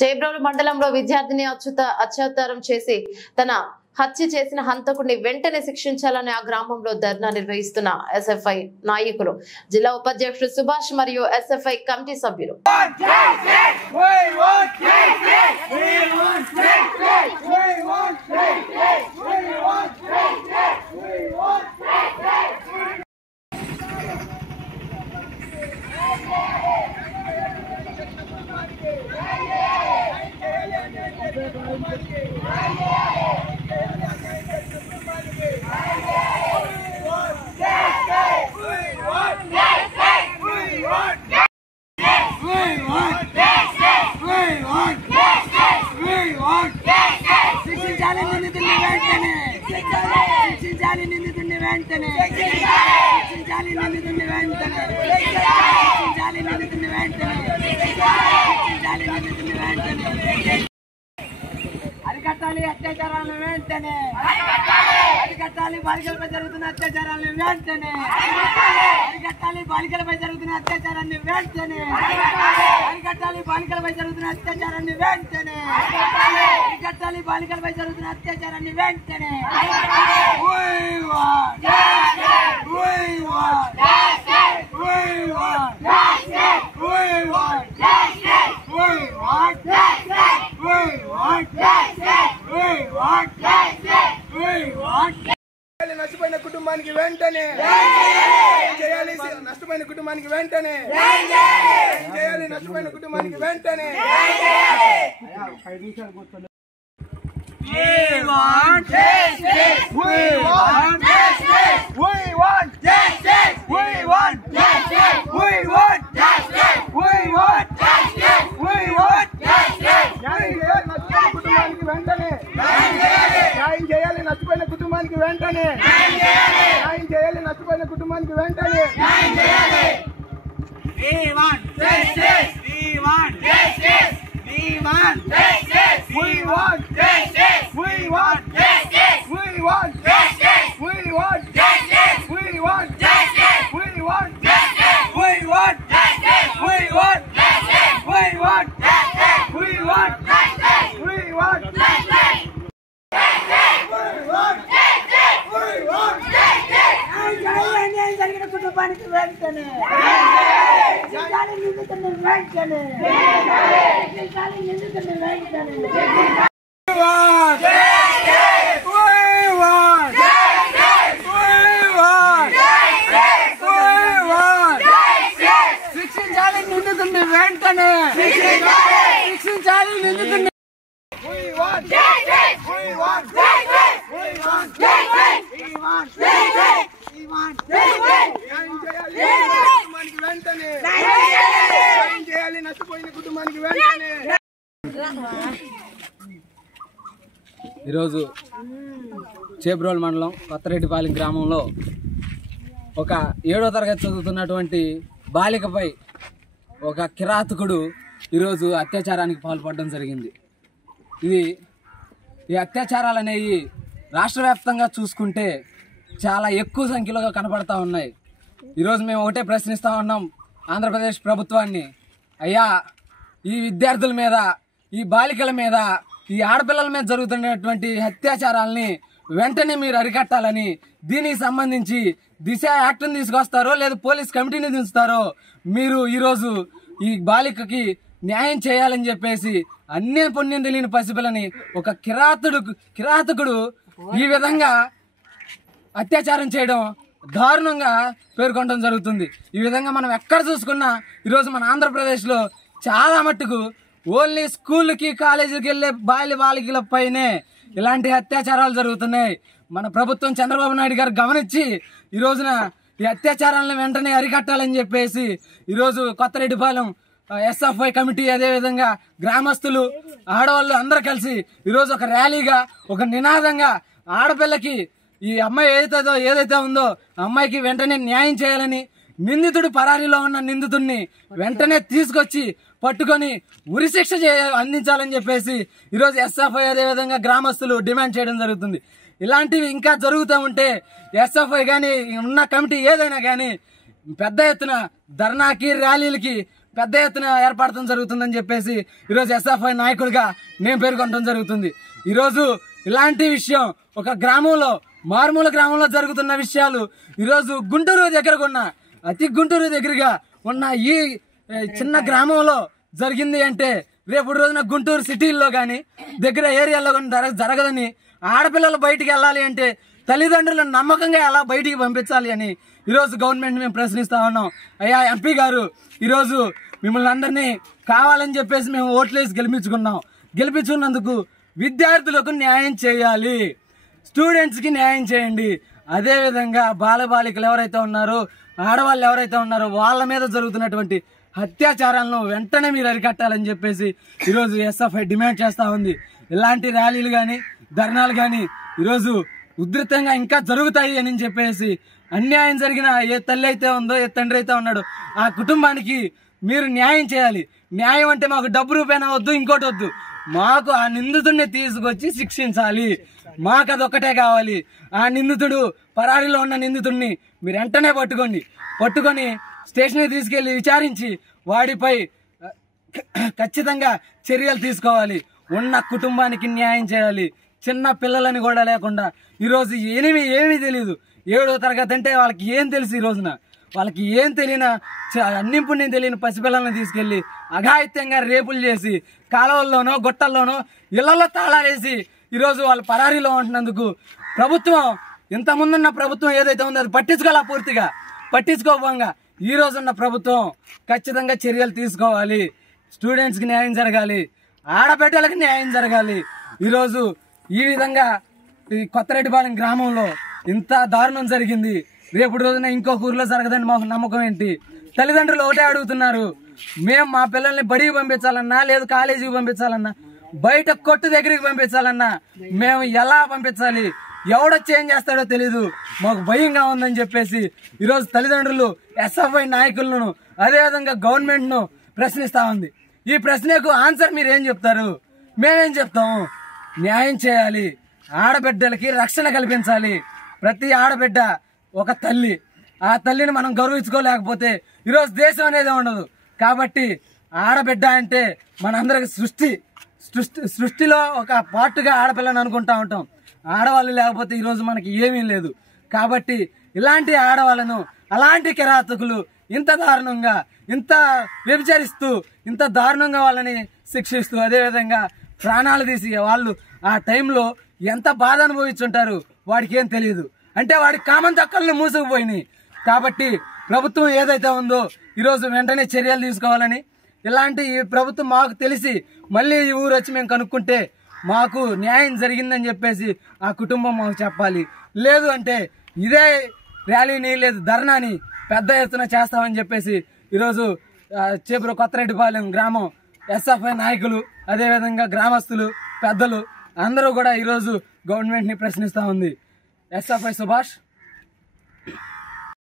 చేబ్రోలు మండలంలో విద్యార్థిని అత్యాచారం చేసి తన హత్య చేసిన హంతకుడిని వెంటనే శిక్షించాలని ఆ గ్రామంలో ధర్నా నిర్వహిస్తున్న ఎస్ఎఫ్ఐ నాయకులు, జిల్లా ఉపాధ్యక్షుడు సుభాష్ మరియు ఎస్ఎఫ్ఐ కమిటీ సభ్యులు. అరికట్టాలి అత్యాచారాలను వెంటనే, అరికట్టాలి బాలికలపై జరుగుతున్న అత్యాచారాలను వెంటనే, అరికట్టాలి బాలికలపై జరుగుతున్న అత్యాచారాన్ని వెంటనే, అరికట్టాలి బాలికలపై జరుగుతున్న అత్యాచారాన్ని వెంటనే, అరికట్టాలి బాలికలపై జరుగుతున్న అత్యాచారాన్ని వెంటనే. నష్టపోయిన కుటుంబానికి వెంటనే చేయాలి, నష్టపోయిన కుటుంబానికి వెంటనే చేయాలి, నష్టపోయిన కుటుంబానికి వెంటనే. న్యాయం చేయాలి, నష్టపోయిన కుటుంబానికి వెంటనే న్యాయం చేయాలి, నష్టపోయిన కుటుంబానికి వెంటనే. జరిగిన కుటుంబానికి వెంటనే వెంటనే శిక్షించాలి, నిందితుడిని వెంటనే శిక్షించాలి, నిందితుడిని. ఈరోజు చేబ్రోలు మండలం కొత్తరెడ్డిపాలెం గ్రామంలో ఒక 7వ తరగతి చదువుతున్నటువంటి బాలికపై ఒక కిరాతకుడు ఈరోజు అత్యాచారానికి పాల్పడడం జరిగింది. ఈ అత్యాచారాలు అనేవి రాష్ట్ర వ్యాప్తంగా చూసుకుంటే చాలా ఎక్కువ సంఖ్యలో కనపడతా ఉన్నాయి. ఈరోజు మేము ఒకటే ప్రశ్నిస్తూ ఉన్నాం ఆంధ్రప్రదేశ్ ప్రభుత్వాన్ని, అయ్యా ఈ విద్యార్థుల మీద, ఈ బాలికల మీద, ఈ ఆడపిల్లల మీద జరుగుతున్నటువంటి అత్యాచారాలని వెంటనే మీరు అరికట్టాలని, దీనికి సంబంధించి దిశ యాక్ట్ని తీసుకొస్తారో లేదా పోలీస్ కమిటీని దించుతారో మీరు ఈరోజు ఈ బాలికకి న్యాయం చేయాలని చెప్పేసి అన్య పుణ్యం తెలియని పసిపిల్లని ఒక కిరాతకుడు ఈ విధంగా అత్యాచారం చేయడం దారుణంగా పేర్కొనడం జరుగుతుంది. ఈ విధంగా మనం ఎక్కడ చూసుకున్నా ఈరోజు మన ఆంధ్రప్రదేశ్లో చాలా మట్టుకు ఓన్లీ స్కూళ్ళకి కాలేజీకి వెళ్ళే బాలికల పైనే ఇలాంటి అత్యాచారాలు జరుగుతున్నాయి. మన ప్రభుత్వం చంద్రబాబు నాయుడు గారు గమనించి ఈ రోజున ఈ అత్యాచారాలను వెంటనే అరికట్టాలని చెప్పేసి ఈరోజు కొత్తరెడ్డిపాలెం ఎస్ఎఫ్ఐ కమిటీ, అదేవిధంగా గ్రామస్తులు, ఆడవాళ్ళు అందరూ కలిసి ఈరోజు ఒక ర్యాలీగా, ఒక నినాదంగా ఆడపిల్లకి ఈ అమ్మాయి ఏదైతే ఉందో అమ్మాయికి వెంటనే న్యాయం చేయాలని, నిందితుడు పరారీలో ఉన్న నిందితుడిని వెంటనే తీసుకొచ్చి పట్టుకొని ఉరిశిక్ష అందించాలని చెప్పేసి ఈరోజు ఎస్ఎఫ్ఐ అదేవిధంగా గ్రామస్తులు డిమాండ్ చేయడం జరుగుతుంది. ఇలాంటివి ఇంకా జరుగుతూ ఉంటే ఎస్ఎఫ్ఐ కానీ ఉన్న కమిటీ ఏదైనా కానీ పెద్ద ఎత్తున ధర్నాకి, ర్యాలీలకి పెద్ద ఎత్తున ఏర్పడటం జరుగుతుందని చెప్పేసి ఈరోజు ఎస్ఎఫ్ఐ నాయకుడిగా నేను పేర్కొనడం జరుగుతుంది. ఈరోజు ఇలాంటి విషయం ఒక గ్రామంలో, మారుమూల గ్రామంలో జరుగుతున్న విషయాలు ఈరోజు గుంటూరు దగ్గరకు ఉన్న, అతి గుంటూరు దగ్గరగా ఉన్న ఈ చిన్న గ్రామంలో జరిగింది అంటే రేపు రోజున గుంటూరు సిటీల్లో కానీ దగ్గర ఏరియాలో కానీ జరగదని, ఆడపిల్లలు బయటికి వెళ్ళాలి అంటే తల్లిదండ్రులను నమ్మకంగా ఎలా బయటికి పంపించాలి అని ఈరోజు గవర్నమెంట్ మేము ప్రశ్నిస్తా ఉన్నాం. అయ్యా ఎంపీ గారు, ఈరోజు మిమ్మల్ని అందరినీ కావాలని చెప్పేసి మేము ఓట్లేసి గెలిపించుకున్నందుకు విద్యార్థులకు న్యాయం చేయాలి, స్టూడెంట్స్కి న్యాయం చేయండి. అదేవిధంగా బాలబాలికలు ఎవరైతే ఉన్నారో, ఆడవాళ్ళు ఎవరైతే ఉన్నారో వాళ్ళ మీద జరుగుతున్నటువంటి అత్యాచారాలను వెంటనే మీరు అరికట్టాలని చెప్పేసి ఈరోజు ఎస్ఎఫ్ఐ డిమాండ్ చేస్తూ ఉంది. ఇలాంటి ర్యాలీలు కానీ ధర్నాలు కానీ ఈరోజు ఉధృతంగా ఇంకా జరుగుతాయి అని చెప్పేసి, అన్యాయం జరిగిన ఏ తల్లి అయితే ఉందో, ఏ తండ్రి అయితే ఉన్నాడో ఆ కుటుంబానికి మీరు న్యాయం చేయాలి. న్యాయం అంటే మాకు డబ్బు రూపాయన వద్దు, ఇంకోటి వద్దు, మాకు ఆ నిందితుడిని తీసుకొచ్చి శిక్షించాలి. మాకు అదొక్కటే కావాలి. ఆ నిందితుడు, పరారీలో ఉన్న నిందితుడిని మీరు వెంటనే పట్టుకొని స్టేషన్కి తీసుకెళ్లి విచారించి వాడిపై ఖచ్చితంగా చర్యలు తీసుకోవాలి. ఉన్న కుటుంబానికి న్యాయం చేయాలి. చిన్న పిల్లలని కూడా లేకుండా ఈరోజు ఏమీ తెలియదు. 7వ తరగతి అంటే వాళ్ళకి ఏం తెలుసు? ఈ రోజున వాళ్ళకి ఏం తెలియన, అన్నింపుణ్యం తెలియని పసిపిల్లల్ని తీసుకెళ్లి అఘాయిత్యంగా రేపులు చేసి కాలువల్లోనో గుట్టల్లోనో ఇళ్లలో తాళాలేసి ఈరోజు వాళ్ళు పరారీలో ఉంటున్నందుకు ప్రభుత్వం, ఇంతకుముందున్న ప్రభుత్వం ఏదైతే ఉందో అది పూర్తిగా పట్టించుకోకపోగా ఈ రోజున్న ప్రభుత్వం ఖచ్చితంగా చర్యలు తీసుకోవాలి. స్టూడెంట్స్కి న్యాయం జరగాలి, ఆడబిడ్డలకు న్యాయం జరగాలి. ఈరోజు ఈ విధంగా ఈ కొత్తరెడ్డిపాలెం గ్రామంలో ఇంత దారుణం జరిగింది. రేపు రోజున ఇంకొక ఊర్లో జరగదని మాకు నమ్మకం ఏంటి? తల్లిదండ్రులు ఒకటే అడుగుతున్నారు, మేము మా పిల్లల్ని బడికి పంపించాలన్నా, లేదు కాలేజీకి పంపించాలన్నా, బయట కొట్టు దగ్గరికి పంపించాలన్నా మేము ఎలా పంపించాలి? ఎవడొచ్చి ఏం చేస్తాడో తెలీదు, మాకు భయంగా ఉందని చెప్పేసి ఈరోజు తల్లిదండ్రులు ఎస్ఎఫ్ఐ నాయకులను, అదేవిధంగా గవర్నమెంట్ను ప్రశ్నిస్తా ఉంది. ఈ ప్రశ్నకు ఆన్సర్ మీరు ఏం చెప్తారు? మేమేం చెప్తాము? న్యాయం చేయాలి, ఆడబిడ్డలకి రక్షణ కల్పించాలి. ప్రతి ఆడబిడ్డ ఒక తల్లి, ఆ తల్లిని మనం గౌరవించుకోలేకపోతే ఈరోజు దేశం అనేది ఉండదు. కాబట్టి ఆడబిడ్డ అంటే మనందరికి సృష్టిలో ఒక పార్ట్గా ఆడపిల్లని అనుకుంటా ఉంటాం. ఆడవాళ్ళు లేకపోతే ఈరోజు మనకి ఏమీ లేదు. కాబట్టి ఇలాంటి ఆడవాళ్ళను, అలాంటి కిరాతకులు ఇంత దారుణంగా, ఇంత వ్యభిచరిస్తూ, ఇంత దారుణంగా వాళ్ళని శిక్షిస్తూ, అదేవిధంగా ప్రాణాలు తీసి వాళ్ళు ఆ టైంలో ఎంత బాధ అనుభవించుంటారు వాడికి ఏం తెలియదు. అంటే వాడి కామన్ దక్కలను మూసుకుపోయినాయి. కాబట్టి ప్రభుత్వం ఏదైతే ఉందో ఈరోజు వెంటనే చర్యలు తీసుకోవాలని, ఇలాంటి ఈ ప్రభుత్వం మాకు తెలిసి మళ్ళీ ఈ ఊరు వచ్చి మేము కనుక్కుంటే మాకు న్యాయం జరిగిందని చెప్పేసి ఆ కుటుంబం మాకు చెప్పాలి. లేదు అంటే ఇదే ర్యాలీని, లేదు ధర్నాని పెద్ద ఎత్తున చేస్తామని చెప్పేసి ఈరోజు చేపుర కొత్తరెడ్డిపాలెం గ్రామం ఎస్ఎఫ్ఐ నాయకులు, అదేవిధంగా గ్రామస్తులు, పెద్దలు అందరూ కూడా ఈరోజు గవర్నమెంట్ని ప్రశ్నిస్తూ ఉంది. ఎస్ఎఫ్ఐ సుభాష్.